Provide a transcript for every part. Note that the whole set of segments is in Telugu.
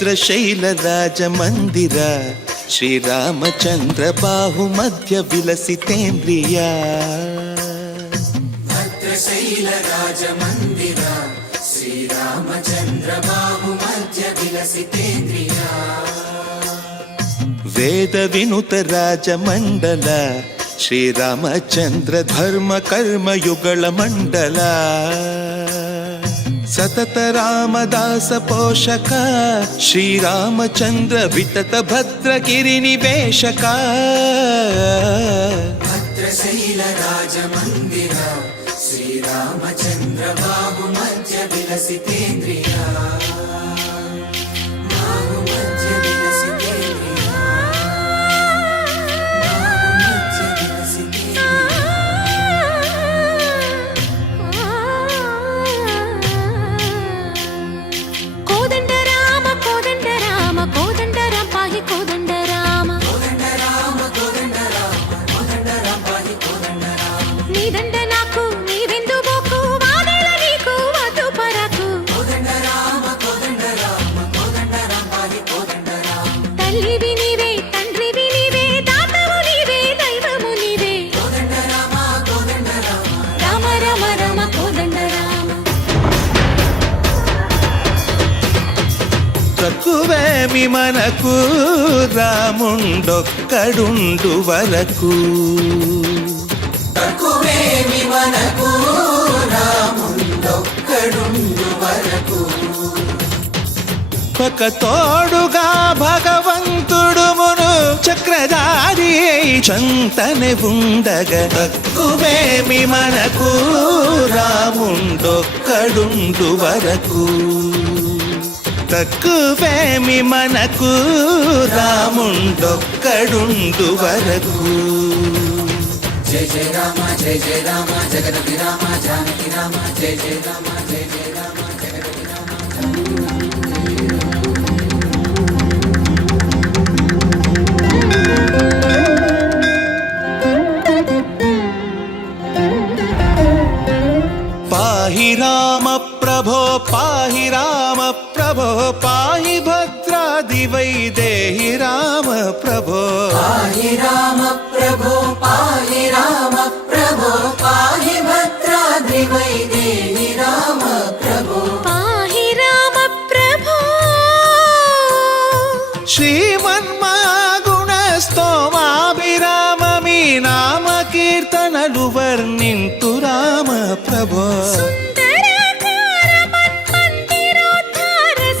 భద్రశైల రాజమందిర శ్రీరామచంద్ర బాహుమధ్య విలసితేంద్రియ భద్రశైల రాజమందిర శ్రీరామచంద్ర బాహుమధ్య విలసితేంద్రియ వేద వినుత రాజమండల శ్రీరామచంద్ర ధర్మ కర్మయుగళ మండల సతత రామదాస పోషక శ్రీరామచంద్ర వితత భద్రగిరి నివేశక భద్రశైల రాజమందిర శ్రీరామచంద్ర బాహుమధ్య విలసితేంద్రియ బాహుమధ్య విలసితేంద్రియ బాహుమధ్య విలసితేంద్రియ కోదండ రామ కోదండ రామ కోదండ రామ పాహి కోదండ రామ కోదండ రామ కోదండ రామ కోదండ రామ పాహి కోదండ రామ నీదండ నాకు నీవెందు బోకు వాదేల నీకు వద్దు పరకు కోదండ రామ కోదండ రామ కోదండ రామ పాహి కోదండ రామ తల్లివి నీవే తండ్రివి నీవే దాతవు నీవే దైవము నీవే కోదండ రామ కోదండ రామ రామ రామ రామ కోదండ రామ తక్కువేమి మనకు రాముండొక్కడుండు వరకు తక్కువేమి మనకు రాముండొక్కడుండు వరకు ఒక తోడుగా భగవంతుడు మును చక్రధారి చంతనే ఉండగ తక్కువేమి మనకు రాముండొక్కడుండు వరకు తక్కువేమి మనకు రాముండొక్కడుండు వరకు జయ జయ రామ జయ జయ రామ జగదపి రామ జానకి రామ జయ జయ రామ జయ జయ రామ జగదపి రామ పాహి రామ ప్రభో పాహి రామ ప్రభో పాహి భద్రాది వైదేహి రామ ప్రభో పాహి రామ ప్రభో పాహి రామ ప్రభో పాహి భద్రాద్రి వైదేహి రామ ప్రభో పాహి రామ ప్రభో శ్రీమన్మగుణ స్తోమాభిరామ మీ నామ కీర్తనలు వర్ణింతు రామ ప్రభో సుందరాకార మన్మందిరోద్ధార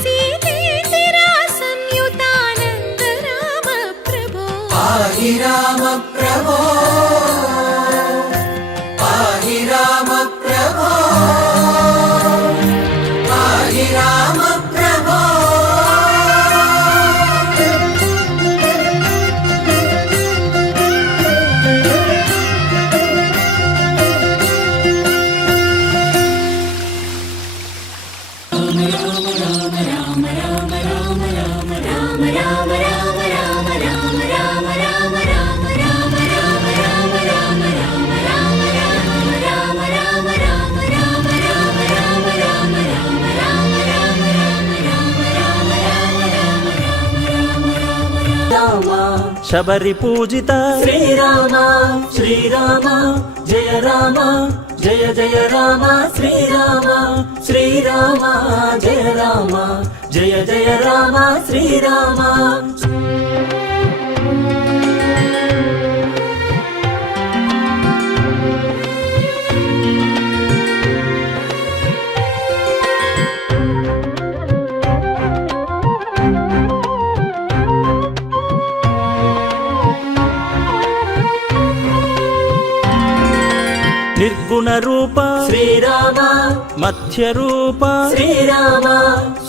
సీతేందిరా సంయుతానంద రామ ప్రభో పాహి రామ ప్రభో పాహి రామ ప్రభో పాహి రామ ప్రభో శబరి పూజిత శ్రీరామ శ్రీరామ జయ రామ జయ జయ రామ శ్రీరామ శ్రీరామ జయ రామ జయ జయ రామ శ్రీరామ నిర్గుణ రూప శ్రీరామ మధ్య రూప శ్రీరామ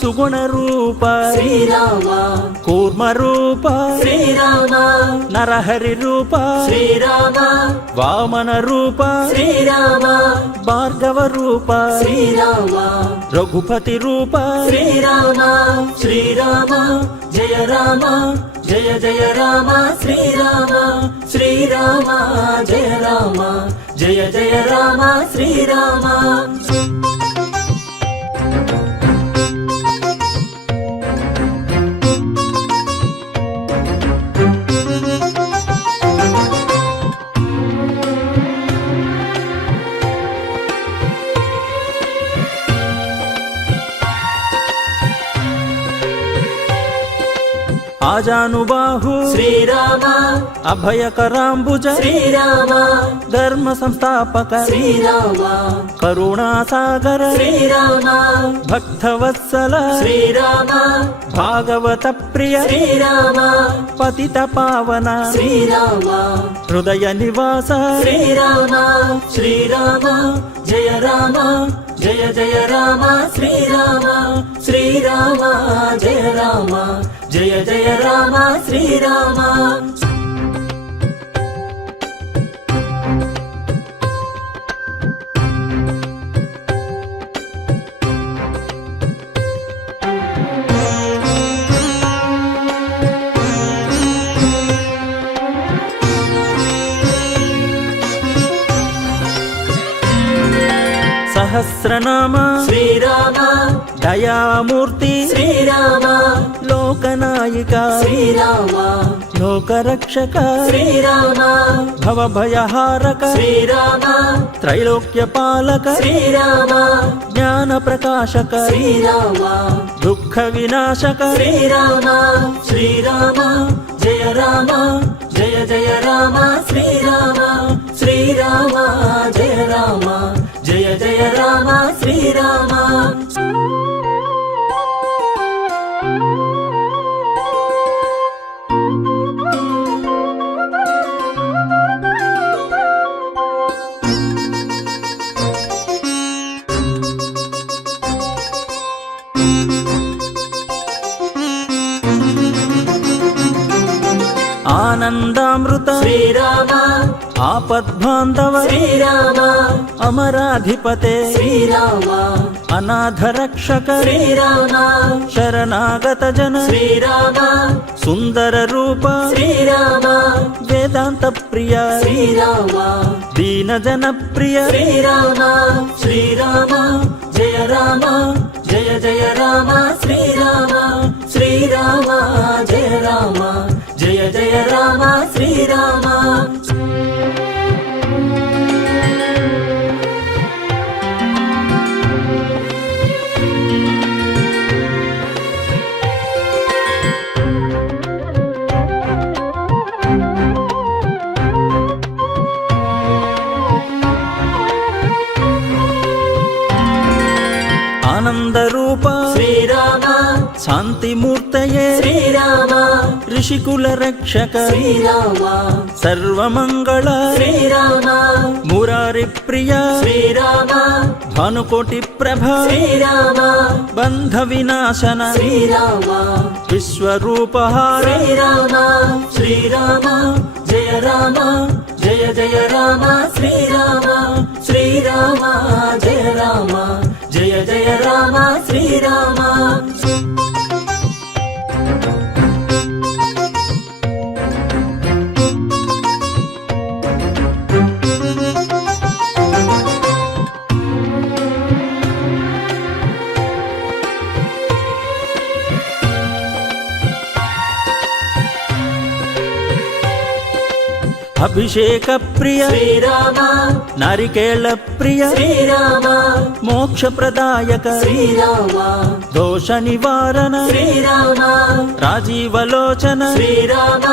సుగుణ రూప శ్రీరామ కూర్మ రూప శ్రీరామ నరహరి రూప శ్రీరామ వామన రూప శ్రీరామ భార్గవ రూప శ్రీరామ రఘుపతి రూప శ్రీరామ శ్రీరామ జయ రామ జయ జయ రామ శ్రీరామ శ్రీరామ జయ రామ జయ జయ రామ శ్రీరామ ఆజానుబాహు శ్రీరామ అభయకరాంబుజ శ్రీరామ ధర్మ సంస్థాపక శ్రీరామ కరుణాసాగర శ్రీరామ భక్తవత్సల శ్రీరామ భాగవత ప్రియ శ్రీరామ పతిత పావన శ్రీరామ హృదయ నివాస శ్రీరామ శ్రీరామ జయ రామ జయ జయ రామ శ్రీరామ శ్రీరామ జయ రామ జయ జయ రామ శ్రీరామ సహస్రనామ శ్రీరామ దయామూర్తి శ్రీరామ లోకనాయిక శ్రీరామ లోకరక్షక శ్రీరామ భవభయహారక శ్రీరామ త్రైలోక్య పాలక శ్రీరామ జ్ఞాన ప్రకాశక శ్రీరామ దుఃఖ వినాశక శ్రీరామ శ్రీరామ జయ రామ జయ జయ రామ శ్రీరామ శ్రీరామ జయ రామ జయ జయ రామ శ్రీరామ ఆనందామృత శ్రీరామ ఆపద్బాంధవ శ్రీరామ అమరాధిపతే శ్రీరామ అనాథ రక్షక శ్రీరామ శరణాగత జన శ్రీరామ సుందర రూప శ్రీరామ వేదాంత ప్రియ శ్రీరామ దీన జన ప్రియ శ్రీరామ శ్రీరామ జయ రామ జయ జయ రామ శ్రీరామ శ్రీరామ జయ రామ జయ జయ రామ శ్రీరామ ఆనంద రూప శ్రీరామ శాంతిమూర్తయే శ్రీరామ ఋషికుల రక్షక శ్రీరామ సర్వమంగళ శ్రీరామ మురారి ప్రియ శ్రీరామ భానుకోటి ప్రభ శ్రీరామ బంధ వినాశన శ్రీరామ విశ్వరూపహార శ్రీరామ శ్రీరామ జయ రామ జయ జయ రామ శ్రీరామ శ్రీరామ జయ రామ జయ జయ రామ శ్రీరామ అభిషేక ప్రియ శ్రీరామ నారికేళ ప్రియ శ్రీరామ మోక్ష ప్రదాయక శ్రీరామ దోష నివారణ శ్రీరామ రాజీవలోచన శ్రీరామ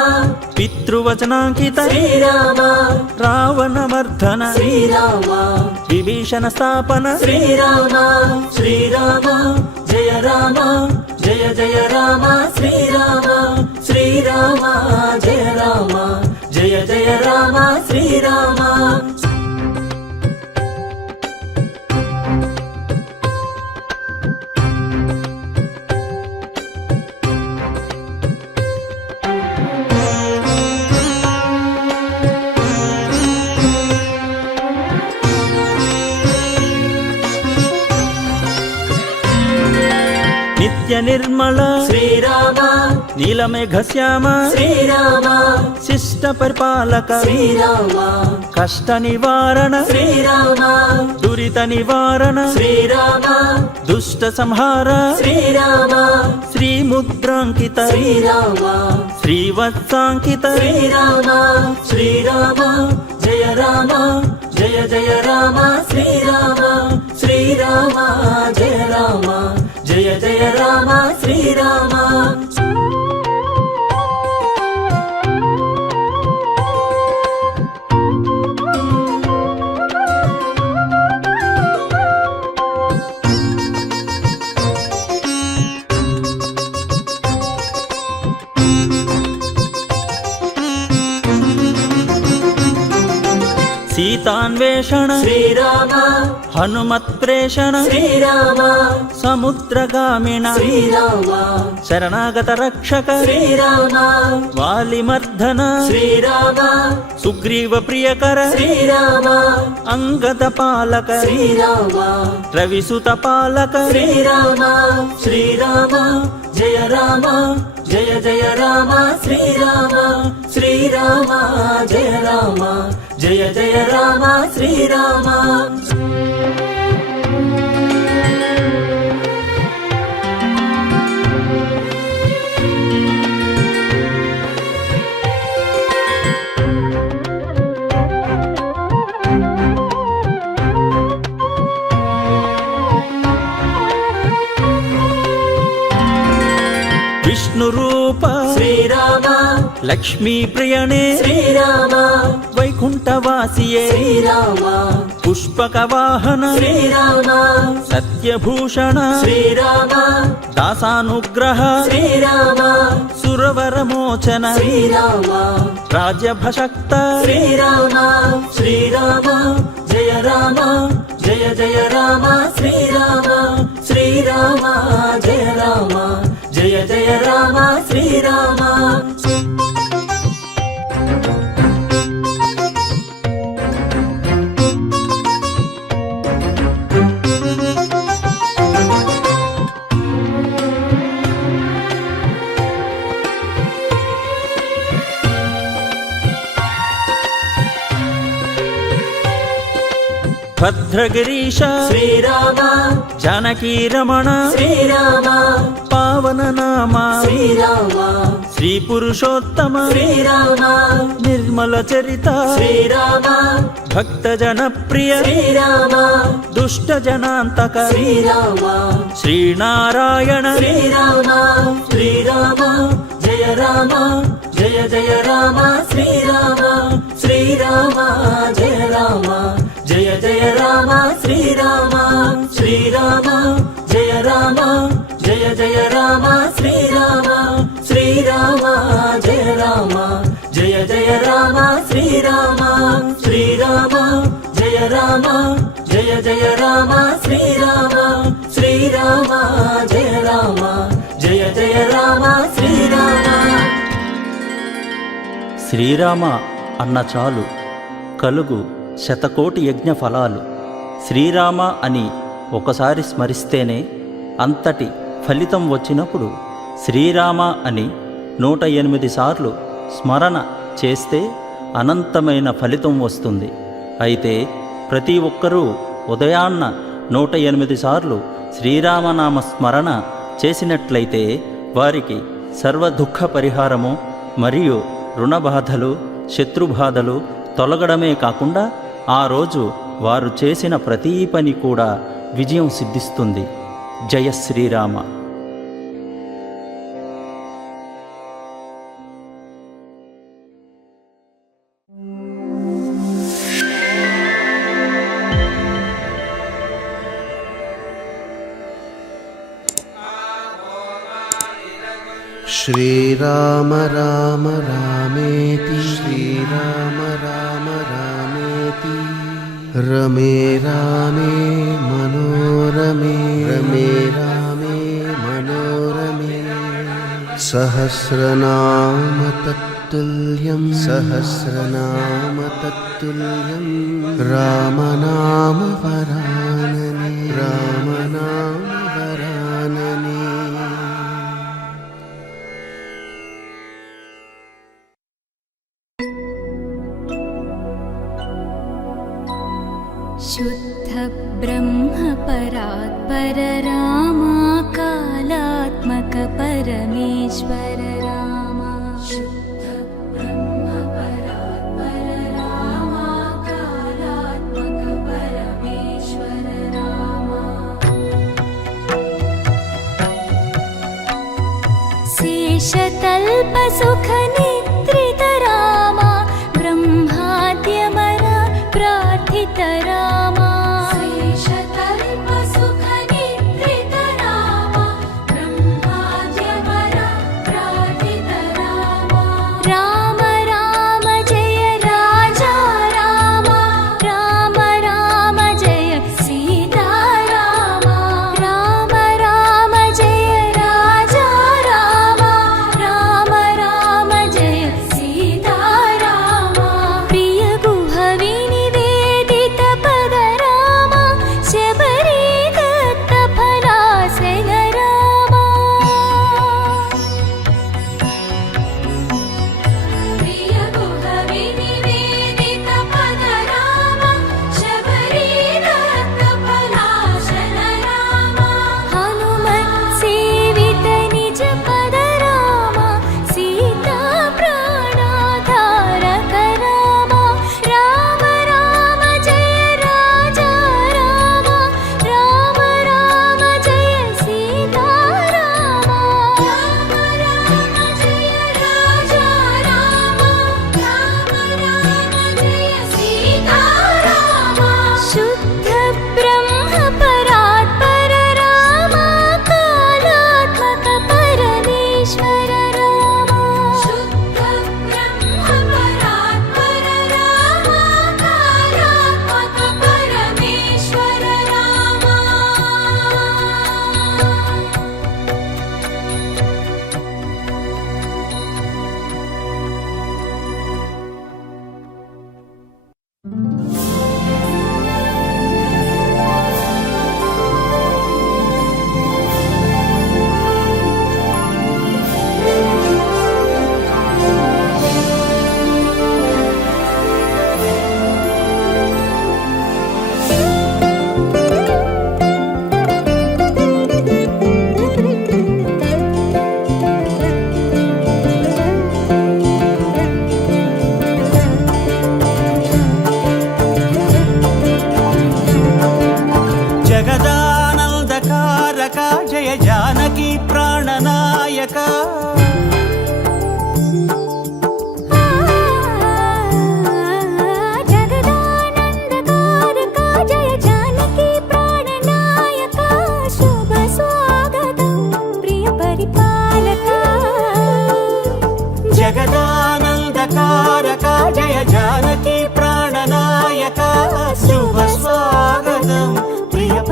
పితృవచనాంకిత శ్రీరామ రావణమర్ధన శ్రీరామ విభీషణ స్థాపన శ్రీరామ శ్రీరామ జయ రామ జయ జయ రామ శ్రీరామ శ్రీరామ జయ రామ జయ జయ రామ శ్రీరామ నిత్య నిర్మల శ్రీరామ నీలమేఘ శ్యామ శ్రీరామ శిష్ట పరిపాలక శ్రీరామ కష్ట నివారణ శ్రీరామ దురిత నివారణ శ్రీరామ దుష్ట సంహార శ్రీరామ శ్రీముద్రాంకిత శ్రీరామ శ్రీవత్సాంకిత శ్రీరామ శ్రీరామ జయ రామ జయ జయ రామ శ్రీరామ శ్రీరామ జయ రామ జయ జయ రామ శ్రీరామ సీతాన్వేషణ శ్రీరామ హనుమత్ప్రేషణ శ్రీరామ సముద్రగామిణ శ్రీరామ శరణాగత రక్షక శ్రీరామ వాలిమర్ధన శ్రీరామ సుగ్రీవ ప్రియకర శ్రీరామ అంగద పాలక శ్రీరామ రవిసుత పాలక శ్రీరామ శ్రీరామ జయ రామ జయ జయ రామ శ్రీరామ శ్రీరామ జయ రామ జయ జయ రామ శ్రీరామ విష్ణు రూప శ్రీరామ లక్ష్మీ ప్రియనే శ్రీరామ వైకుంఠవాసియే శ్రీరామ పుష్పక వాహన శ్రీరామ సత్యభూషణ శ్రీరామ దాసానుగ్రహ శ్రీరామ సురవరమోచన శ్రీరామ రాజ్యభశక్త శ్రీరామ శ్రీరామ జయ రామ జయ జయ రామ శ్రీరామ శ్రీరామ జయ రామ జయ జయ రామ శ్రీరామ భద్రగిరీశ శ్రీరామ జానకీ రమణ శ్రీరామ పావన నామ శ్రీరామ శ్రీ పురుషోత్తమ శ్రీరామ నిర్మల చరిత శ్రీరామ భక్త జనప్రియ శ్రీరామ దుష్ట జనాంతక శ్రీరామ శ్రీనారాయణ శ్రీరామ శ్రీరామ జయ రామ జయ జయ రామ శ్రీరామ శ్రీరామ జయ రామ జయ జయ రామ శ్రీరామ శ్రీరామ జయ రామ జయ జయ రామ శ్రీరామ శ్రీరామ జయ రామ జయ జయ రామ శ్రీరామ శ్రీరామ జయ రామ జయ జయ రామ శ్రీరామ శ్రీరామ జయ రామ జయ జయ రామ శ్రీరామ శ్రీరామ అన్న చాలు కలుగు శతకోటి యజ్ఞ ఫలాలు. శ్రీరామ అని ఒకసారి స్మరిస్తేనే అంతటి ఫలితం వచ్చినప్పుడు శ్రీరామ అని 108 సార్లు స్మరణ చేస్తే అనంతమైన ఫలితం వస్తుంది. అయితే ప్రతి ఒక్కరూ ఉదయాన్న 108 సార్లు శ్రీరామనామ స్మరణ చేసినట్లయితే వారికి సర్వ దుఃఖ పరిహారము మరియు రుణబాధలు శత్రుబాధలు తొలగడమే కాకుండా ఆ రోజు వారు చేసిన ప్రతి పని కూడా విజయం సిద్ధిస్తుంది. జయ శ్రీరామ. श्रीराम राम रामेति श्रीराम राम रामेति रमे रामे मनोरमे रमे रामे मनोरमे सहस्रनाम तत्तुल्यं सहस्रनाम तत्तुल्यं रामनाम वरानने रामनाम वरानने. शुद्ध ब्रह्म परात्पर रामा कालात्मक परमेश्वर रामा शुद्ध ब्रह्म परात्पर रामा कालात्मक परमेश्वर रामा शेषतल्प सुख निद्रित रामा ब्रह्माद्यमर प्रार्थित रामा शेषतल्प सुख निद्रित रामा ब्रह्माद्यमर प्रार्थित रामा राम राम जय राजा रामा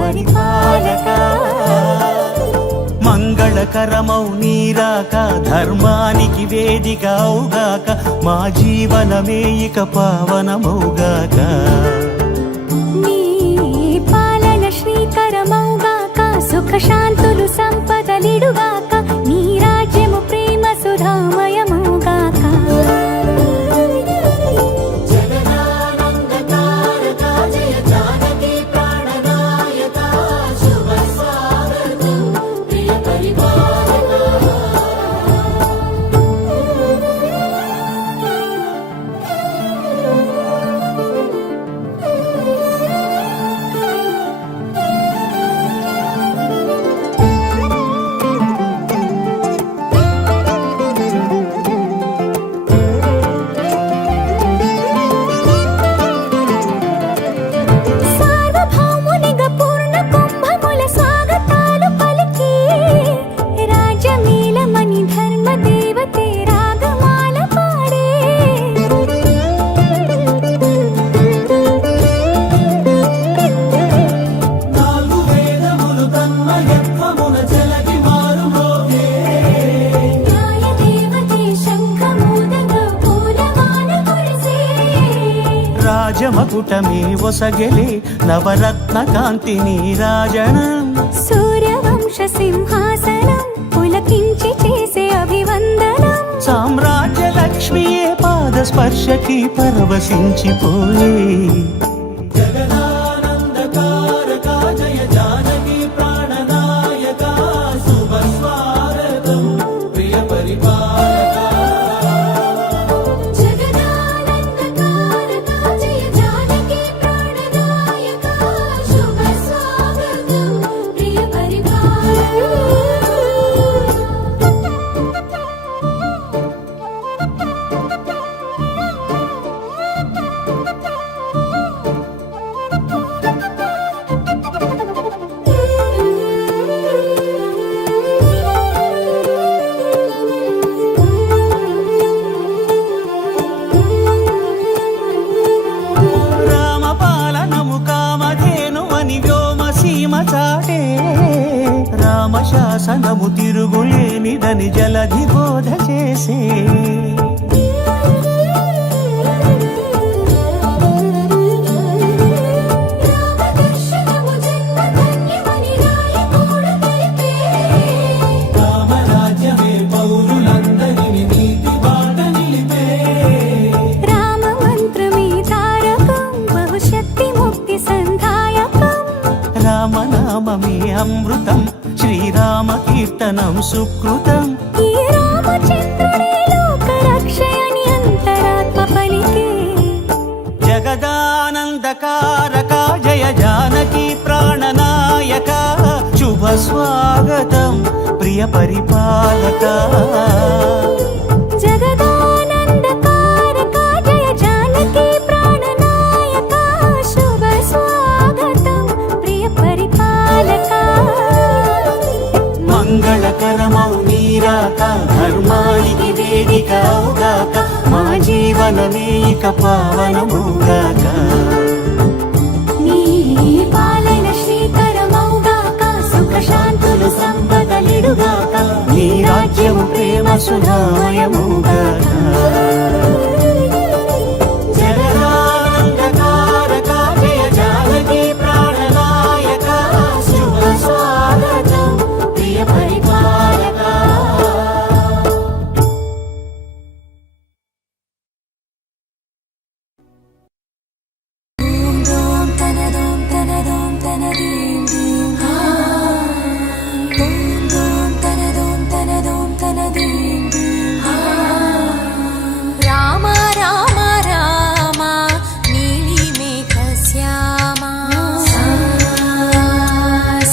పరిపాలక. మంగళకరమౌ నీరాక ధర్మానికి వేదిక అవుగాక మా జీవనమే ఇక పావనమౌగాక. నీ పాలన శ్రీకరమౌగాక సుఖ శాంతులు సంపదలిడుగాక నీ రాజ్యము ప్రేమ సుధామయమౌగాక. రాజమకుటమే ఒసగెలే నవరత్న కాంతి నీరాజనం. సూర్యవంశ సింహాసనం పులకించి చేసే అభివందనం. సామ్రాజ్య లక్ష్మియే పాద స్పర్శకి పరవశించిపోయే. జగదానందకారక జయ జానకి ప్రాణనాయక శుభ స్వాగతం ప్రియ పరిపాలక. రామశాసనము తిరుగులేనిదని జలధి బోధ చేసే. రామరాజ్యమే పౌరులందరిని నీతి బాట నిలిపే. రామ మంత్రమే తారకం బహుశక్తి ముక్తి సంధాయకం. రామనామమే అమృతం శ్రీరామ కీర్తనం సుకృతం. ఈ రామచంద్రుడే లోక రక్షయని అంతరాత్మ పలికే. జగదానందకారక జయ జానకి ప్రాణనాయక శుభ స్వాగతం ప్రియ పరిపాలక. జగదానందకారక జయ జానకి ప్రాణనాయక శుభ స్వాగతం ప్రియ పరిపాలక. మంగళకరమౌ నీరాక ధర్మానికి వేదిక అవుగాక మా జీవనమే ఇక పావనమౌగాక. నీ పాలన శ్రీకరమౌగాక సుఖ శాంతులు సంపదలిడుగాక నీ రాజ్యము ప్రేమ సుధామయమౌగాక. జగదానందకారక జయ జానకి ప్రాణనాయక శుభ స్వాగతం ప్రియ పరిపాలక. రామ రామ రామ నీలి మేఘ శ్యామ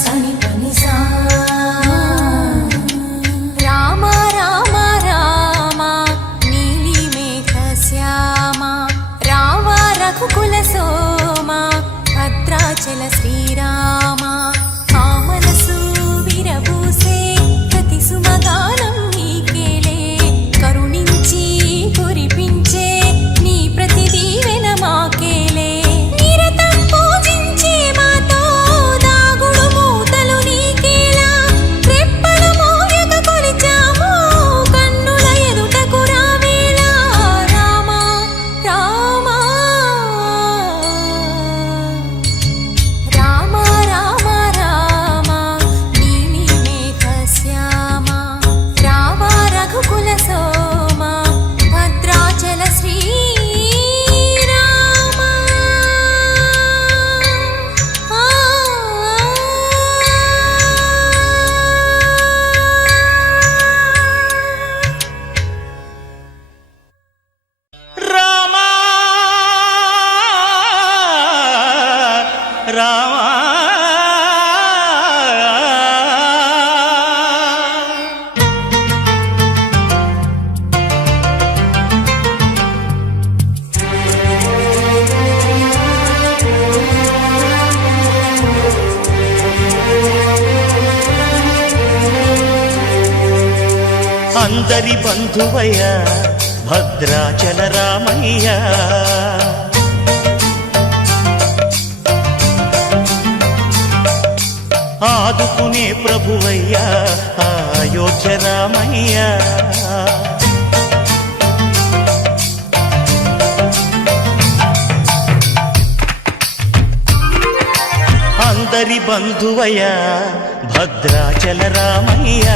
సని పని సా. రామ రామ రామ నీలి మేఘ శ్యామ రామ రఘుకుల సోమ భద్రాచల శ్రీరామ. ఆ మనసు విరబూసే ప్రతి సుమగానం నీకేలే. కరుణించి కురిపించే నీ ప్రతి దీవెన మాకేలే. నిరతం పూజించే మాతో దాగుడు రామా అందరి బంధువయ్య భద్రాచల రామయ్య ఆదుకునే ప్రభువయ్య అయోధ్య రామయ్య అందరి బంధువయ్య భద్రాచల రామయ్య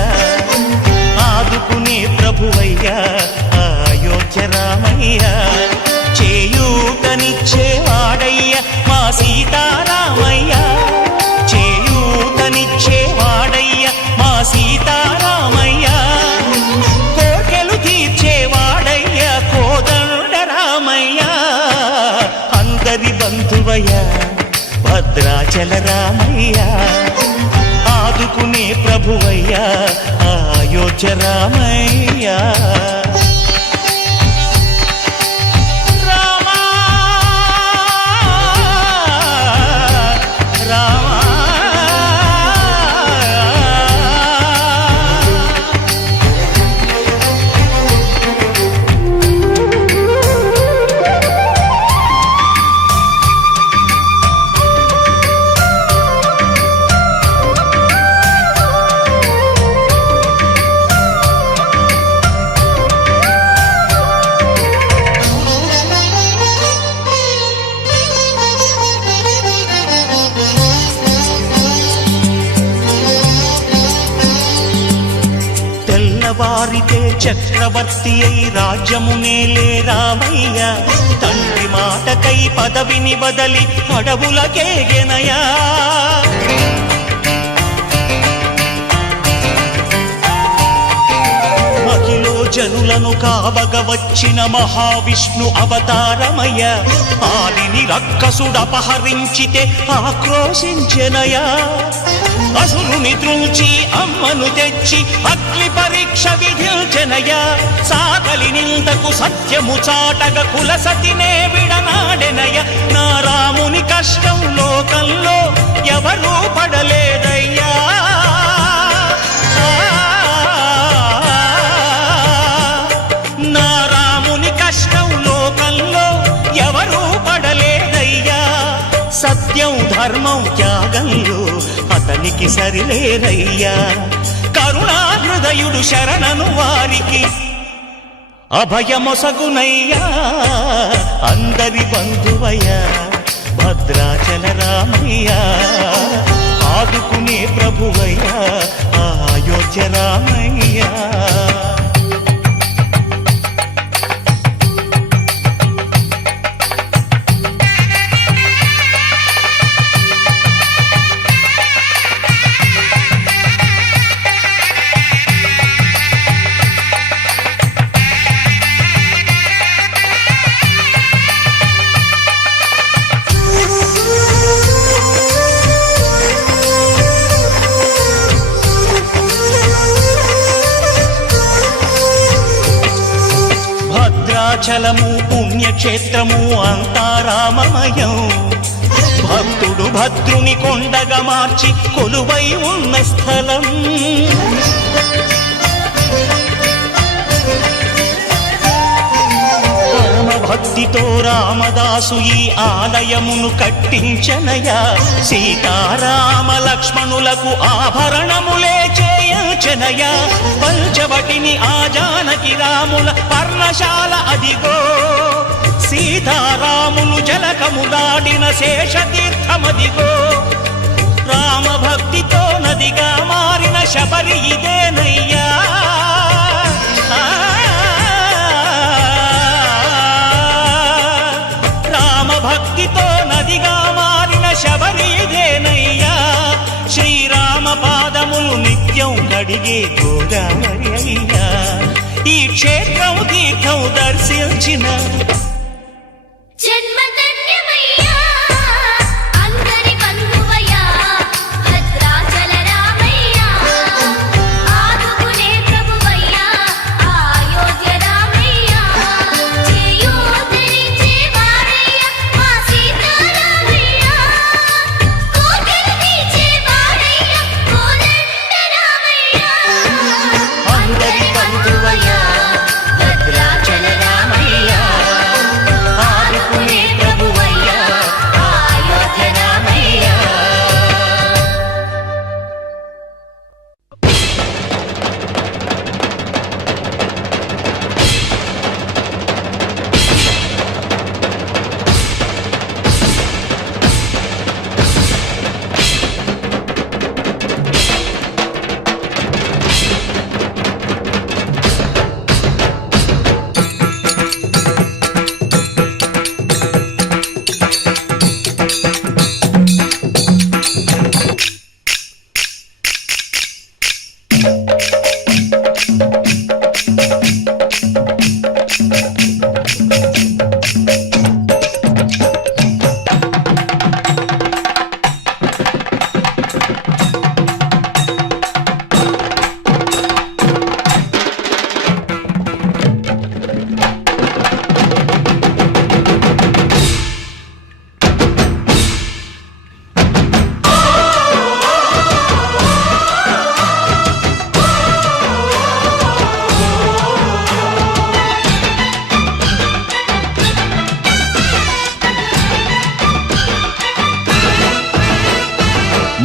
ఆదుకునే ప్రభువయ్య అయోధ్య రామయ్య చేయూతనిచ్చేవాడయ్య మా సీతారామయ్య చేయూతనిచ్చేవాడయ్య మా సీతారామయ్య కోర్కెలు తీర్చేవాడయ్య కోదండ రామయ్య అందరి బంధువయ్య భద్రాచల రామయ్య ఆదుకునే ప్రభువయ్య అయోధ్య రామయ్య రామా రామా వారితే చక్రవర్తి అయి రాజ్యమునేలే రామయ్య తండ్రి మాటకై పదవిని బదలి అడవులకేగెనయా మహిలో జనులను కావగ వచ్చిన మహావిష్ణు అవతారమయ్య ఆలిని రక్కసుడపహరించితే ఆక్రోశించెనయా అసురుని త్రుంచి అమ్మను తెచ్చి అగ్ని పరీక్ష విధించెనయా సాగలి నిందకు సత్యము చాటగ కులసతినే విడనాడెనయ నా రాముని కష్టం లోకంలో ఎవరూ పడలేదయ్యా నా రాముని కష్టం లోకంలో ఎవరూ పడలేదయ్యా సత్యం ధర్మం త్యాగంలో అతనికి సరిలేరయ్యా కరుణా హృదయుడు శరణను వారికి అభయమొసగునయ్యా అందరి బంధువయ్య భద్రాచల రామయ్య ఆదుకునే ప్రభువయ్య అయోధ్య రామయ్య భద్రాచలము పుణ్యక్షేత్రము అంతా రామమయం భక్తుడు భద్రుని కొండగా మార్చి కొలువై ఉన్న స్థలం పరమ భక్తితో రామదాసు ఈ ఆలయమును కట్టించనయా సీతారామ లక్ష్మణులకు ఆభరణములే చేయచనయా పంచవటిని ఆ జానకి రాముల పర్ణశాల అదిగో సీతారాములు జలకము దాడిన శేషతీర్థమదిగో రామభక్తితో నదిగా మారిన శబరి ఇదేనయ్యా రామభక్తితో నదిగా మారిన శబరి ఇదేనయ్యా శ్రీరామ పాదములు నిత్యం కడిగే గోదావరి అయ్యా ఈ క్షేత్రం తీర్థం దర్శించిన జన్మధన్యమయ్యా అందరి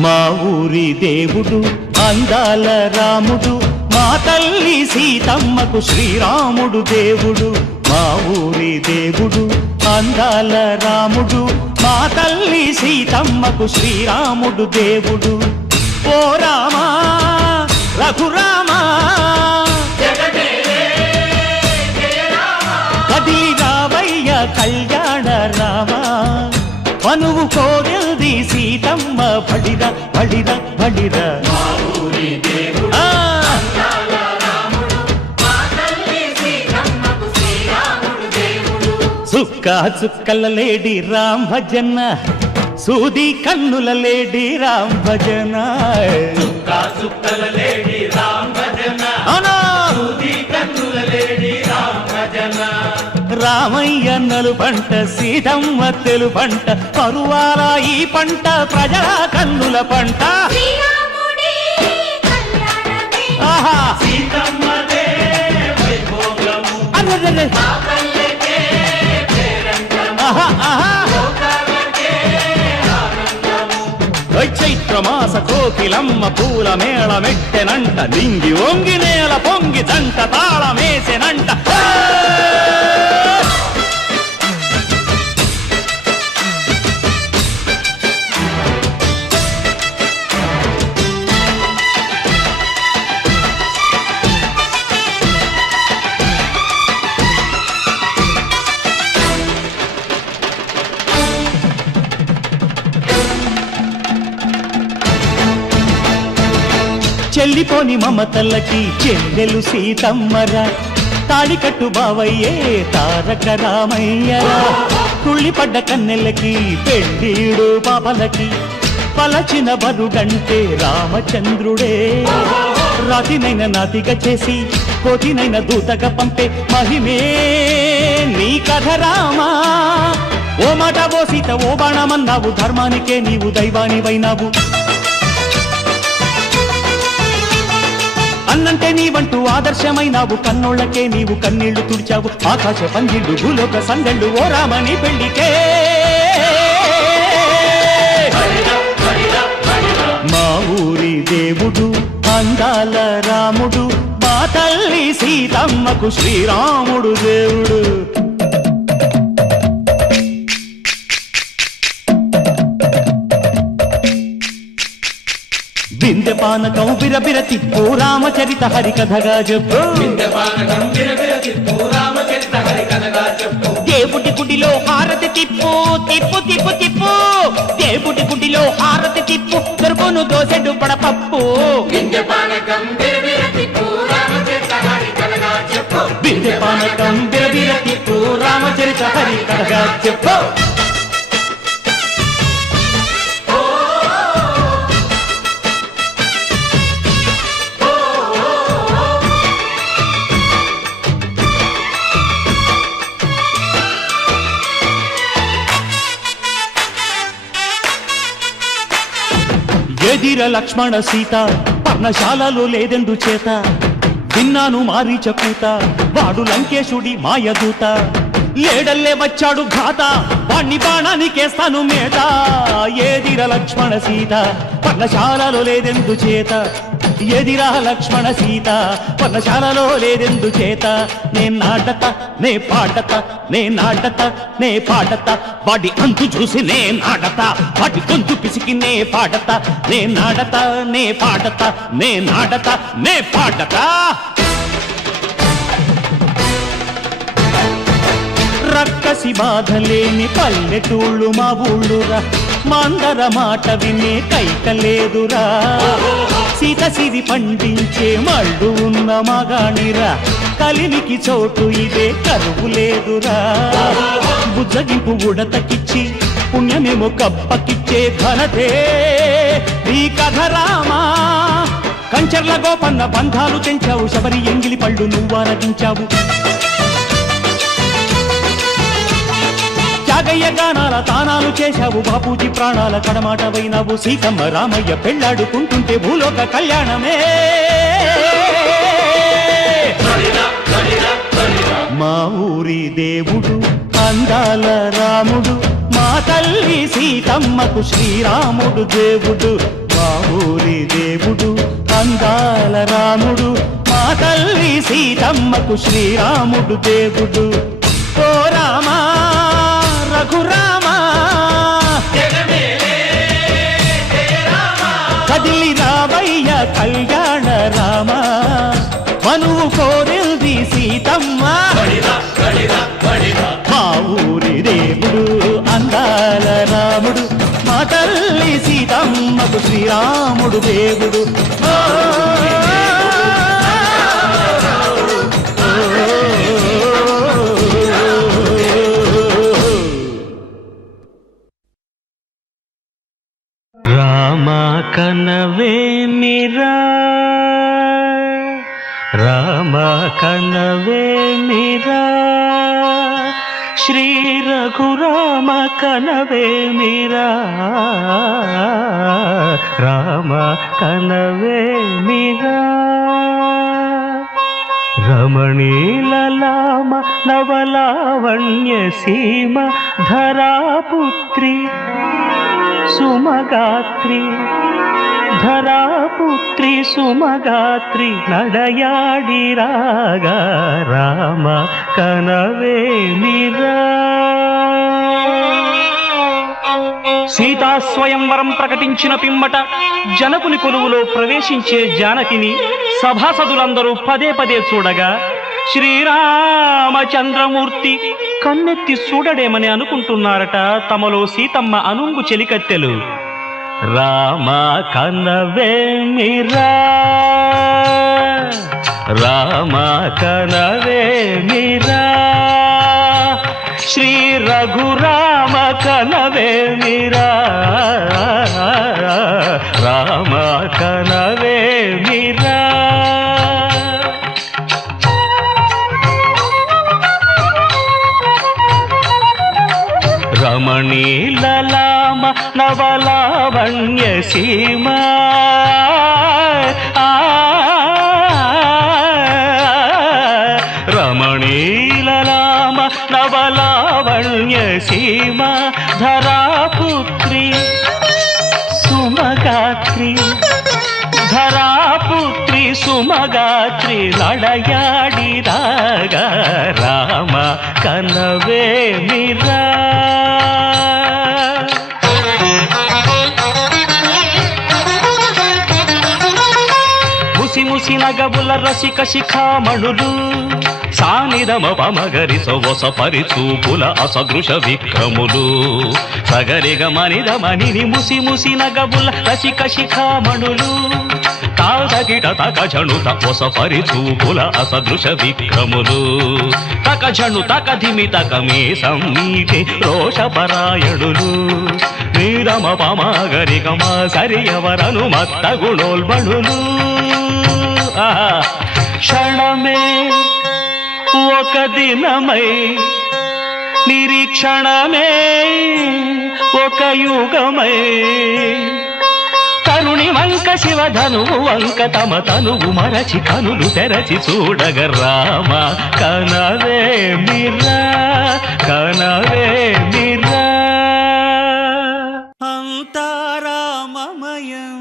మా ఊరి దేవుడు అందాల రాముడు మా తల్లి సీతమ్మకు శ్రీరాముడు దేవుడు మా ఊరి దేవుడు అందాల రాముడు మా తల్లి సీతమ్మకు శ్రీరాముడు దేవుడు ఓ రామా రఘురామా కదిలి రావయ్య కళ్యాణ రామా మనువు కోరెల్ది సీతమ్మ బడిర బడిర బడిర చుక్క చుక్కల లేడి రామ్ భజన సూది కన్నుల లేడి రామ్ భజన చుక్కల లేడి రామ్ భజన సూది కన్నుల లేడి రామ్ భజన రామయ్య నలు పంట సీతమ్మ తెలు పంట పరువాల ఈ పంట ప్రజల కన్నుల పంట ఆహా సీతమ్మదే వైభోగము అదే చైత్రమాస కోకిలమ్మ పూల మేళ మెట్టెనంట లింగి ఒంగి నేల పొంగి జంట తాళమేసెనంట చెల్లిపోని మమతల్లకి చెల్లెలు సీతమ్మరా తాళికట్టు బావయ్యే తారక రామయ్యరా కుళ్ళిపడ్డ కన్నెలకి పెళ్ళీడు పాపలకి పలచిన బరుడంటే రామచంద్రుడే రాతినైన నాతిగా చేసి కోటినైన దూతగా పంపే మహిమే నీ కథ రామా ఓ మాట ఓ సీత ఓ బాణమన్నావు ధర్మానికే నీవు దైవానివైనావు అన్నంటే నీవంటూ ఆదర్శమైనావు కన్నోళ్ళకే నీవు కన్నీళ్లు తుడిచావు ఆకాశ పందిళ్ళు భూలోక సందళ్ళు ఓ రామని పెళ్లికే మా ఊరి దేవుడు అందాల రాముడు మా తల్లి సీతమ్మకు శ్రీరాముడు దేవుడు బిందె పానకం బిరబిర తిప్పు రామచరిత హరికథగా చెప్పు దేవుడి గుడిలో హారతి తిప్పు తిప్పు తిప్పు తిప్పు దేవుడి గుడిలో హారతి తిప్పు దొరుకును దోసెడు పడపప్పు బిందె పానకం బిరబిర తిప్పు రామచరిత హరికథగా చెప్పు ఎదిర లక్ష్మణ సీత పర్ణశాలలో లేదెందు చేత విన్నాను మారీచ కూత వాడు లంకేశుడి మాయదూత లేడల్లే వచ్చాడు ఘాత వాణ్ణి బాణానికేస్తాను మేత ఎదిర లక్ష్మణ సీత పర్ణశాలలో లేదెందు చేత ఎదిరా లక్ష్మణ సీత పర్ణశాలలో లేదెందు చేత నే నాటత నే పాడత నే నాటత నే పాడత వాడి అంతు చూసి నే నాటత వాడి గొంతు పిసికి నే పాడత నే నాటత నే పాడత నే నాటత నే పాడత రక్కసి బాధలేని పల్లెటూళ్ళు మా ఊళ్ళురా మాందర మాట వినే కైకలేదురా సీత సిరి పండించే మళ్ళు ఉన్న మగాణిరా కలినికి చోటు ఇదే కరువు లేదురా బుజ్జగింపు ఉడతకిచ్చి పుణ్యమేమో కప్పకిచ్చే ఘనతే నీ కథ రామా కంచర్ల గోపన్న బంధాలు తెంచావు శబరి ఎంగిలి పళ్ళు నువ్వారగించావు త్యాగయ్య గానాల తానాలు చేశావు బాపూజీ ప్రాణాల కడమాటవైనావు సీతమ్మ రామయ్య పెళ్ళాడుకుంటుంటే భూలోక కళ్యాణమే మా ఊరి దేవుడు అందాల రాముడు మా తల్లి సీతమ్మకు శ్రీరాముడు దేవుడు మా ఊరి దేవుడు అందాల రాముడు మా తల్లి సీతమ్మకు శ్రీరాముడు దేవుడు ఓ రామా రఘురామా కదిలి రావయ్య కళ్యాణ రామ మనువు కోరింది సీతమ్మ మా ఊరి దేవుడు అందాల రాముడు మా తల్లి సీతమ్మకు శ్రీరాముడు దేవుడు రామ కనవేమిరా రామ కనవేమిరా శ్రీ రఘురామ కనవేమిరా రామ కనవేమిరా రమణీలలామ నవలావణ్య సీమ ధరాపుత్రి సుమగాత్రి ధరాపుత్రి సుమగాత్రి నడయాడి రాగా రామ కనవేమిరా సీతా స్వయంవరం ప్రకటించిన పిమ్మట జనకుని కొలువులో ప్రవేశించే జానకిని సభాసదులందరూ పదే పదే చూడగా శ్రీరామచంద్రమూర్తి కన్నెత్తి చూడడేమని అనుకుంటున్నారట తమలో సీతమ్మ అనుంగు చెలికత్తెలు రామ కనవేమిరా రామ కనవేమిరా శ్రీ రఘురామ కనవేమిరా రామ కనవేమిరా రమణీలలామ నవలావణ్య సీమ రమణీలలామ నవలావణ్య సీమ ధరాపుత్రి సుమగాత్రి ధరాపుత్రి సుమగాత్రి నడయాడిదాగా రామ కనవేమిరా ముసి ముసి నగబుల రసిక శిఖామణులు సానిదమ పమగరి సొవస పరిచూపుల అసదృశ విక్రములు సగరిగ మనిదమని ముసి ముసి నగబుల రసిక శిఖామణులు తాదగిట తకజణుత ఒస పరిచూపుల అసదృశ విక్రములు తకజణు తకధిమి తకమే సమ్మీటి రోషపరాయణులు నీరమ పమగరిగమ సరియవరను మత్త గుణోల్బణులు క్షణమే ఒక దినమై నిరీక్షణమే ఒక యుగమై తరుణి వంక శివధనువు వంక తమ తనువు మరచి కనులు తెరచి చూడగ రామ కనవేమిరా కనవేమిరా అంతా రామమయం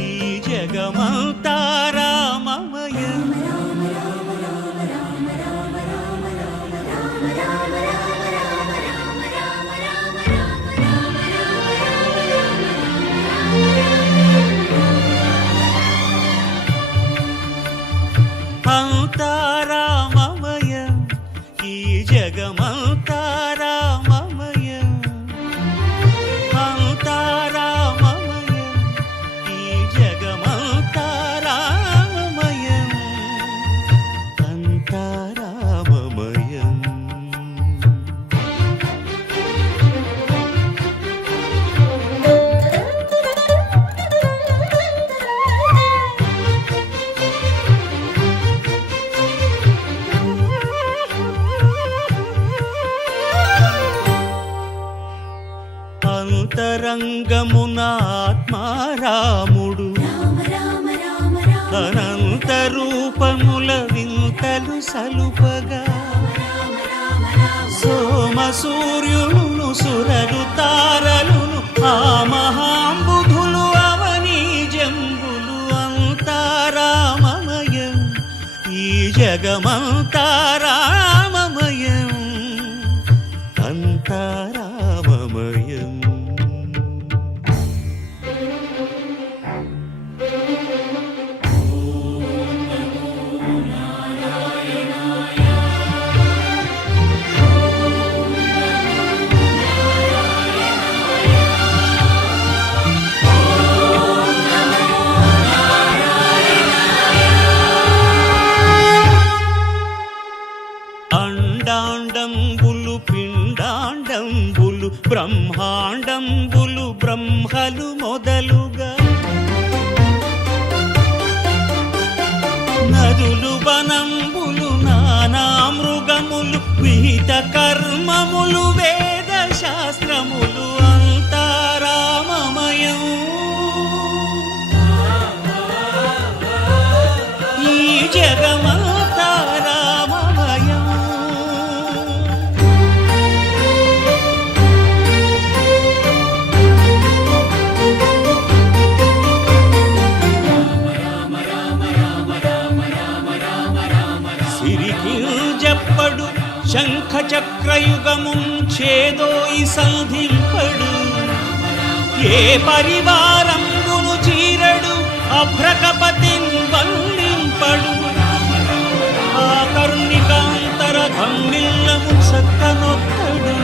ఈ జగమంతా రామమయం అంతా రామమయం ఈ జగమంతా రామమయం అంతా రామమయం ఈ జగమంతా రామమయం అంతా రామమయం అంతరంగమున ఆత్మారాముడు అనంత రూపముల వింతలు సలుపగా సోమ సూర్యులను సురలు జగమంతా రామమయం అంతా రామమయం. అండాండంబులు పిండాండంబులు బ్రహ్మాండంబులు బ్రహ్మలు మొదలుగా నదులు వనంబులు నానా మృగములు విహిత కర్మములు వేద శాస్త్రములు అంతా రామమయం. ఈ జగమంతా రామమయం. సిరికింజప్పడు శంఖ చక్రయుగముంచేదోయి సంధింపడు ఏ పరివారంబును చీరడు అభ్రకపతిన్ వల్లింపడు ఆ కరుణికాంతర ధమ్మిల్లము చక్కనొక్కడు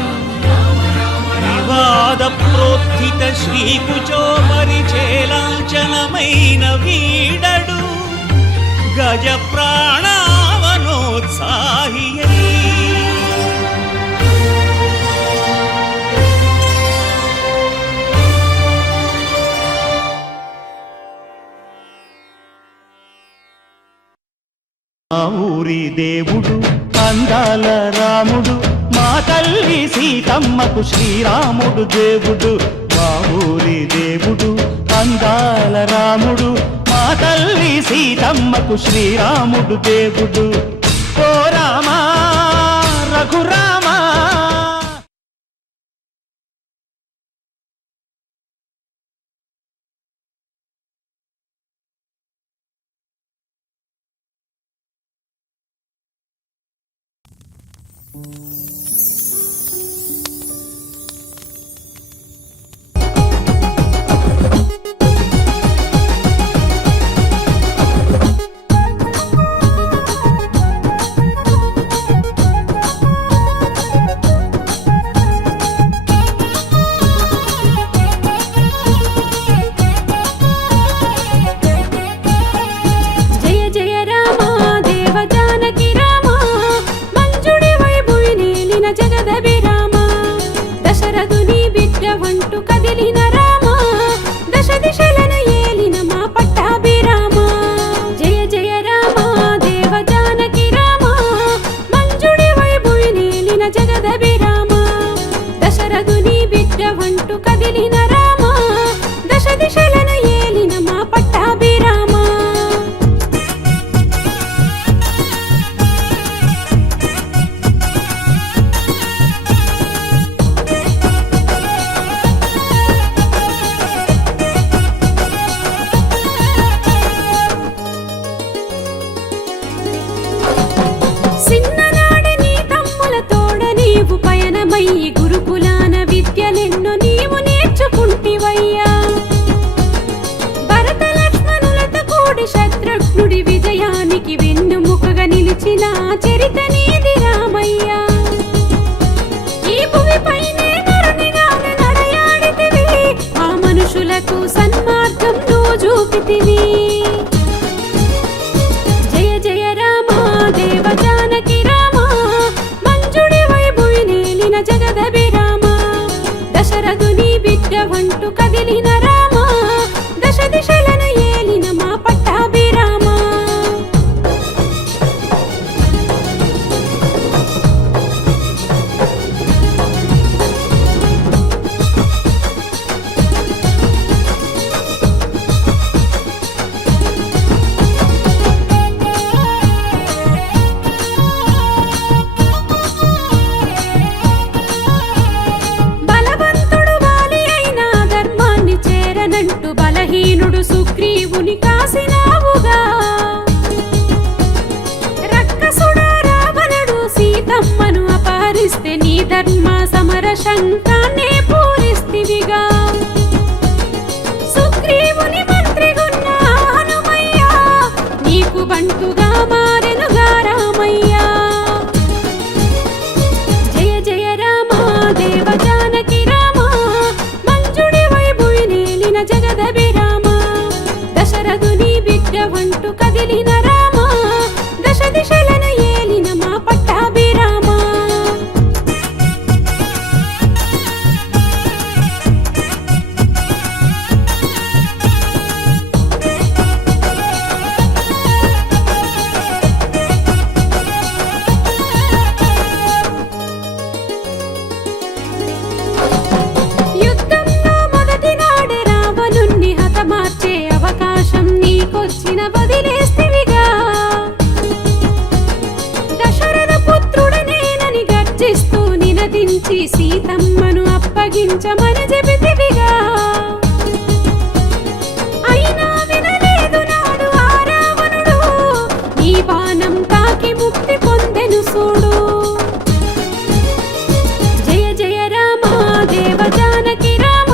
వివాద ప్రోత్థిత శ్రీకుచో పరిచేలాంఛనమైన వీడడు గజ ప్రాణావనోత్సాహియై. మా ఊరి దేవుడు అందాల రాముడు మా తల్లి సీతమ్మకు శ్రీరాముడు దేవుడు. మా ఊరి దేవుడు అందాల రాముడు మా తల్లి సీతమ్మకు శ్రీరాముడు దేవుడు. ఓ రామా రఘురామా జయ జయ రామ దేవ జానకి రామ మంజుడి వైభవి నీలిన జగదభిరామ దశరథుని బిడ్డ వంటు కదిలిన రామ దశ దిశలను ఏలిన మా పట్టాభిరామ. జయ జయ రామ దేవ జానకి రామ మంజుడి వైభవి నీలిన జగదభిరామ దశరథుని బిడ్డ వంటు కదిలిన రామ దశ దిశలను ఏలిన మా పట్టాభిరామ. చిన్ననాడి నీ తమ్ముల తోడ నీవు పయనమయ్యి గురుకులాన విద్యలెన్నో నీవు నేర్చుకుంటివయ్యా. భరత లక్ష్మణులతో కూడి శత్రుఘ్నుడి విజయానికి వెన్నుముకగా నిలిచిన చరిత నీది రామయ్య. ఈ భూమిపైనే నరునిగానే నడయాడితివి ఆ మనుషులకు సన్మార్గం నువ్వు చూపితివి. జయ జయ రామ దేవ జానకి రామ మంజుడి వైభవి నీలిన జగదభిరామ దశరథుని బిడ్డ వంటు కదిలిన రామ దశ దిశలను ఏలిన మా పట్టాభిరామ. బలవంతుడు వాలి అయిన ధర్మాన్ని చేరనంటూ బలహీనుడు సుగ్రీవుని కాసినావుగా. రక్కసు ధర్మ సమర శంఖాన్నే పూరిస్తివిగా సుగ్రీవుని మంత్రిగున్న హనుమయ్య నీకు బంటుగా మారెనుగా రామయ్య జయ జయ రామ దేవ జానకి రామ మంజుడి వైభువి నేలిన జగదభిరామ దశరథుని బిడ్డ వంటు కదిలిన రామ దశ దిశలను ఏలిన మా పట్టాభిరామ యుద్ధంలో మొదటి నాడే రావణుణ్ణి హతమార్చే అవకాశం నీకొచ్చిన వదిలేస్తివిగా దశరథ పుత్రుడనేనని గర్జిస్తూ నినదించి సీతమ్మను అప్పగించమని చెబితివిగా అయినా వినలేదు నాడు ఆ రావణుడు నీ బాణం తాకి ముక్తి పొందెను చూడు జయ జయ రామ దేవ జానకి రామ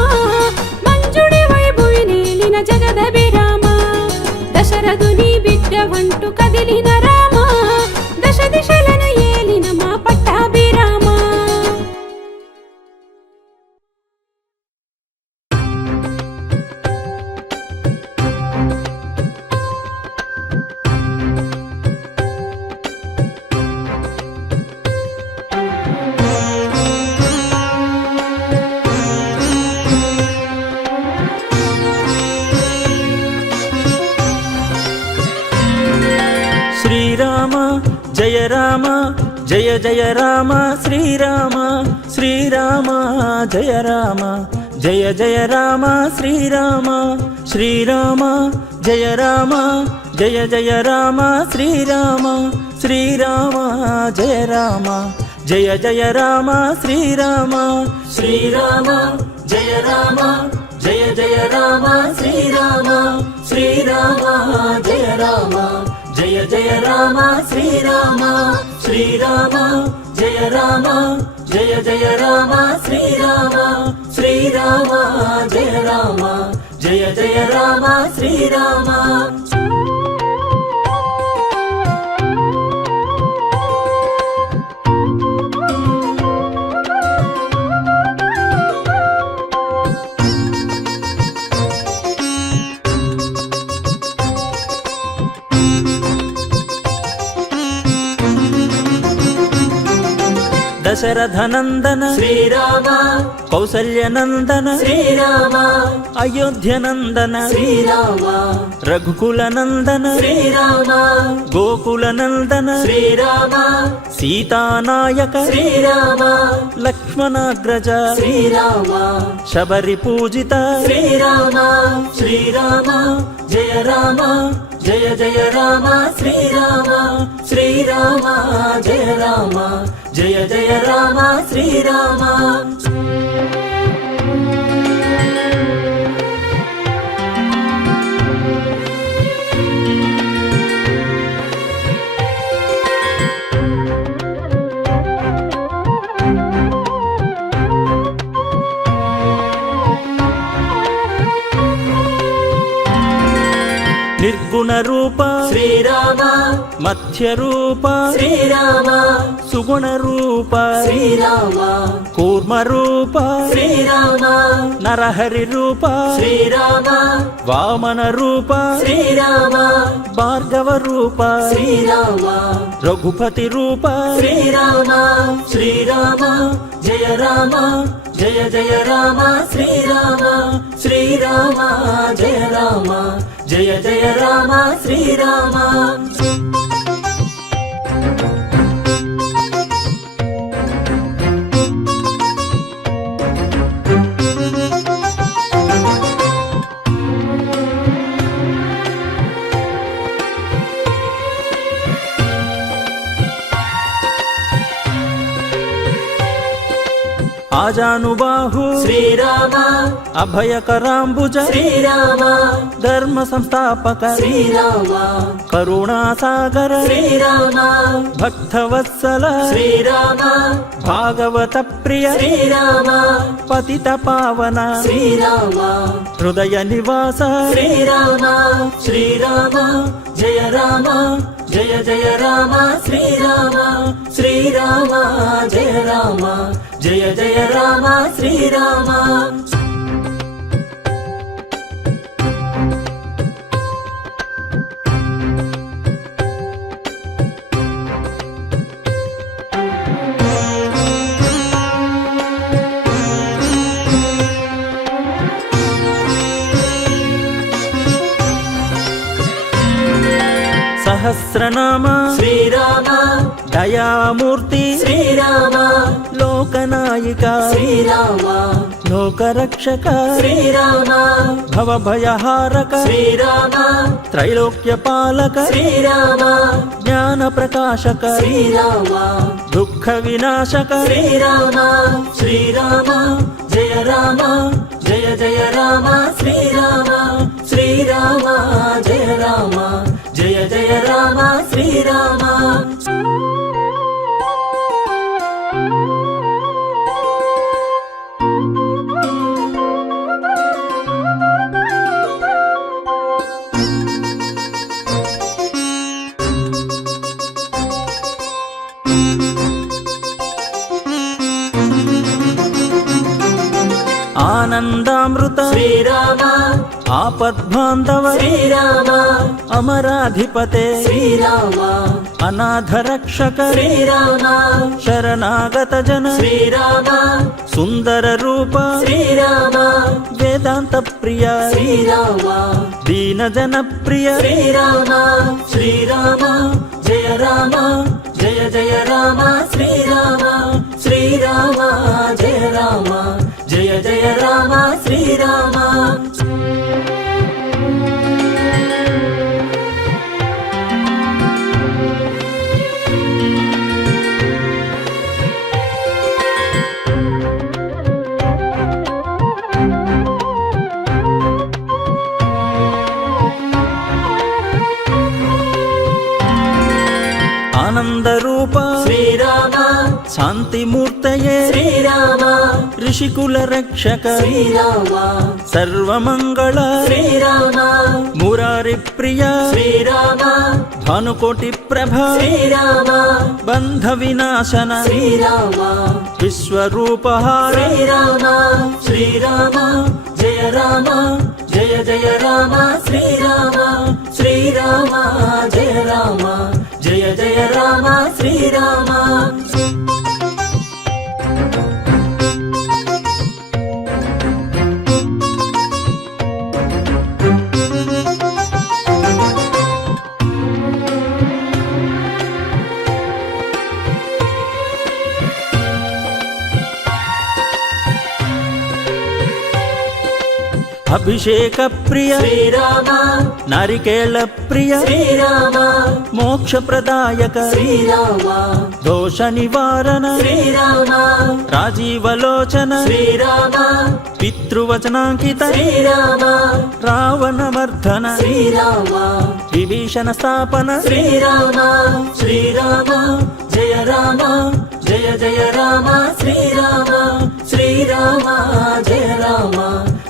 మంజుడి వైభువి నేలిన జగదభిరామ దశరథుని బిడ్డ వంటు కదిలిన రామ దశ దిశలను ఏలిన మా పట్టాభిరామ శ్రీరామ జయ రామ జయ జయ రామ శ్రీరామ శ్రీరామ జయ రామ జయ జయ రామ శ్రీరామ శ్రీరామ జయ రామ జయ జయ రామ శ్రీరామ శ్రీరామ జయ రామ జయ జయ రామ శ్రీరామ శ్రీరామ జయ రామ జయ జయ రామ శ్రీరామ శ్రీరామ జయ రామ జయ జయ రామ శ్రీరామ శ్రీరామ జయ రామ జయ జయ రామ శ్రీరామ శ్రీరామ జయ రామ జయ జయ రామ శ్రీరామ దశరథనందన శ్రీరామ కౌసల్యనందన శ్రీరామ అయోధ్యనందన శ్రీరామ రఘుకులనందన శ్రీరామ గోకులనందన శ్రీరామ సీతానాయక శ్రీరామ లక్ష్మణాగ్రజ శ్రీరామ శబరి పూజిత శ్రీరామ శ్రీరామ జయ రామ జయ జయ రామ శ్రీరామ శ్రీరామ జయ రామ జయ జయ రామ శ్రీరామ నిర్గుణ రూప శ్రీరామ మధ్య రూప శ్రీరామ సుగుణ రూప శ్రీరామ కూర్మ రూప శ్రీరామ నరహరి రూప శ్రీరామ వామన రూప శ్రీరామ భార్గవ రూప శ్రీరామ రఘుపతి రూప శ్రీరామ శ్రీరామ జయ రామ జయ జయ రామ శ్రీరామ శ్రీరామ జయ రామ జయ జయ రామ శ్రీరామ ఆజానుబాహు శ్రీరామ అభయకరాంబుజ శ్రీరామ ధర్మ సంస్థాపక శ్రీరామ కరుణాసాగర శ్రీరామ భక్తవత్సల శ్రీరామ భాగవత ప్రియ శ్రీరామ పతిత పావన శ్రీరామ హృదయ నివాస శ్రీరామ శ్రీరామ జయ రామ జయ జయ రామ శ్రీరామ శ్రీరామ జయ రామ జయ జయ రామ శ్రీరామ సహస్రనామ శ్రీరామ దయామూర్తి శ్రీరామ లోకనాయిక శ్రీరామ లోకరక్షక శ్రీరామ భవభయహారక శ్రీరామ త్రైలోక్య పాలక శ్రీరామ జ్ఞాన ప్రకాశక శ్రీరామ దుఃఖ వినాశక శ్రీరామ శ్రీరామ జయ రామ జయ జయ రామ శ్రీరామ శ్రీరామ జయ రామ జయ జయ రామ శ్రీరామ ఆనందామృత శ్రీరామ ఆపద్బాంధవ శ్రీరామ అమరాధిపతే శ్రీరామ అనాథరక్షక శ్రీరామ శరణాగత జన శ్రీరామ సుందర రూప శ్రీరామ వేదాంత ప్రియ శ్రీరామ దీన జన ప్రియ శ్రీరామ శ్రీరామ జయ రామ జయ జయ రామ శ్రీరామ శ్రీరామ జయ రామ జయ జయ రామ శ్రీరామ ఆనంద రూప శ్రీరామ శాంతిమూర్తయే శ్రీరామ ఋషికుల రక్షక శ్రీరామ సర్వమంగళ శ్రీరామ మురారి ప్రియ శ్రీరామ భానుకోటి ప్రభ శ్రీరామ బంధ వినాశన శ్రీరామ విశ్వరూపహార శ్రీరామ శ్రీరామ జయ రామ జయ జయ రామ శ్రీరామ శ్రీరామ జయ రామ జయ జయ రామ శ్రీరామ అభిషేక ప్రియ శ్రీరామ నారికేళ ప్రియ శ్రీరామ మోక్ష ప్రదాయక శ్రీరామ దోష నివారణ శ్రీరామ రాజీవలోచన శ్రీరామ పితృవచనాంకిత శ్రీరామ రావణమర్ధన శ్రీరామ విభీషణ స్థాపన శ్రీరామ శ్రీరామ జయ రామ జయ జయ రామ శ్రీరామ శ్రీరామ జయ రామ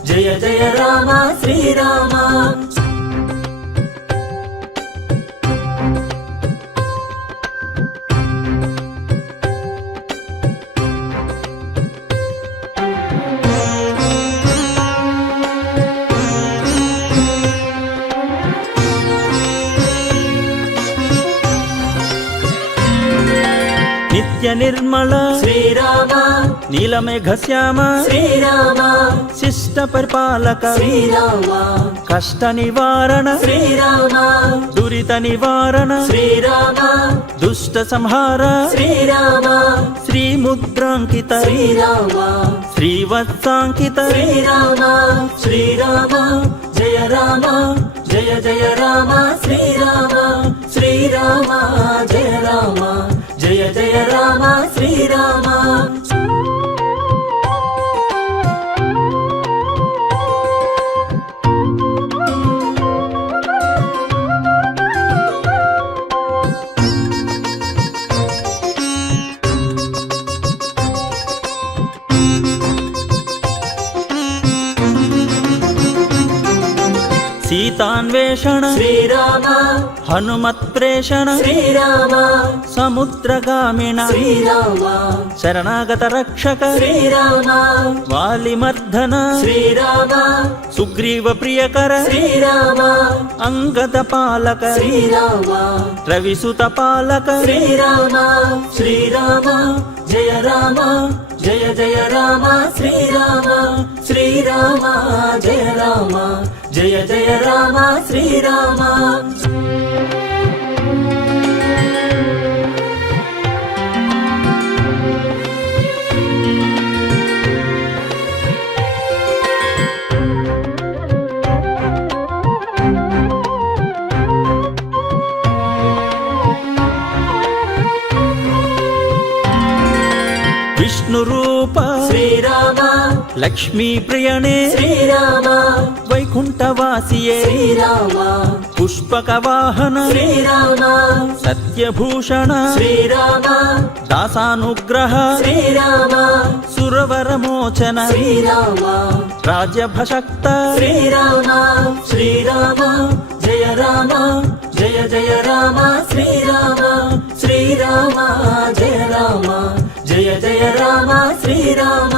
జయ జయ రామ శ్రీరామ నిత్య నిర్మల శ్రీరామ నీలమేఘ శ్యామ శ్రీరామ శిష్ట పరిపాలక శ్రీరామ కష్ట నివారణ శ్రీరామ దురిత నివారణ శ్రీరామ దుష్ట సంహార శ్రీరామ శ్రీముద్రాంకిత శ్రీరామ శ్రీవత్సాంకిత శ్రీరామ శ్రీరామ జయ రామ జయ జయ రామ శ్రీరామ శ్రీరామ జయ రామ జయ జయ రామ శ్రీరామ సీతాన్వేషణ శ్రీరామ హనుమత్ప్రేషణ శ్రీరామ సముద్రగామిణ శ్రీరామ శరణాగత రక్షక శ్రీరామ వాలిమర్దన శ్రీరామ సుగ్రీవ ప్రియకర శ్రీరామ అంగద పాలక శ్రీరామ రవిసుత పాలక శ్రీరామ శ్రీరామ జయ రామ జయ జయ రామ శ్రీరామ శ్రీరామ జయ రామ జయ జయ రామ శ్రీరామ విష్ణు రూప శ్రీరామ లక్ష్మీ ప్రియనే శ్రీరామ వైకుంఠవాసియే శ్రీరామ పుష్పక వాహన శ్రీరామ సత్యభూషణ శ్రీరామ దాసానుగ్రహ శ్రీరామ సురవరమోచన శ్రీరామ రాజ్యభశక్త శ్రీరామ శ్రీరామ జయ రామ జయ జయ రామ శ్రీరామ శ్రీరామ జయ రామ జయ జయ రామ శ్రీరామ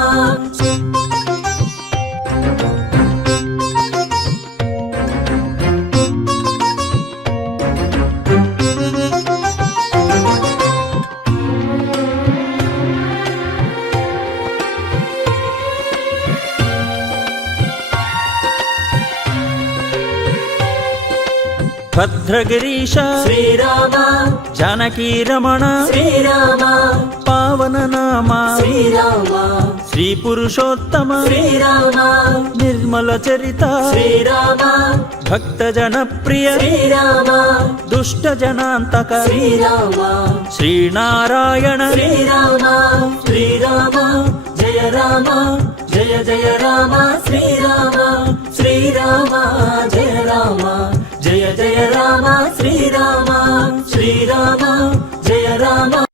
భద్రగిరీశ శ్రీరామ జానకీ రమణ శ్రీరామ పావన నామ శ్రీరామ శ్రీ పురుషోత్తమ శ్రీరామ నిర్మల చరిత శ్రీరామ భక్త జనప్రియ శ్రీరామ దుష్ట జనాంతక శ్రీరామ శ్రీనారాయణ శ్రీరామ శ్రీరామ జయ రామ జయ జయ రామ శ్రీరామ శ్రీరామ జయ రామ జయ జయ రామ శ్రీరామ శ్రీరామ జయ రామ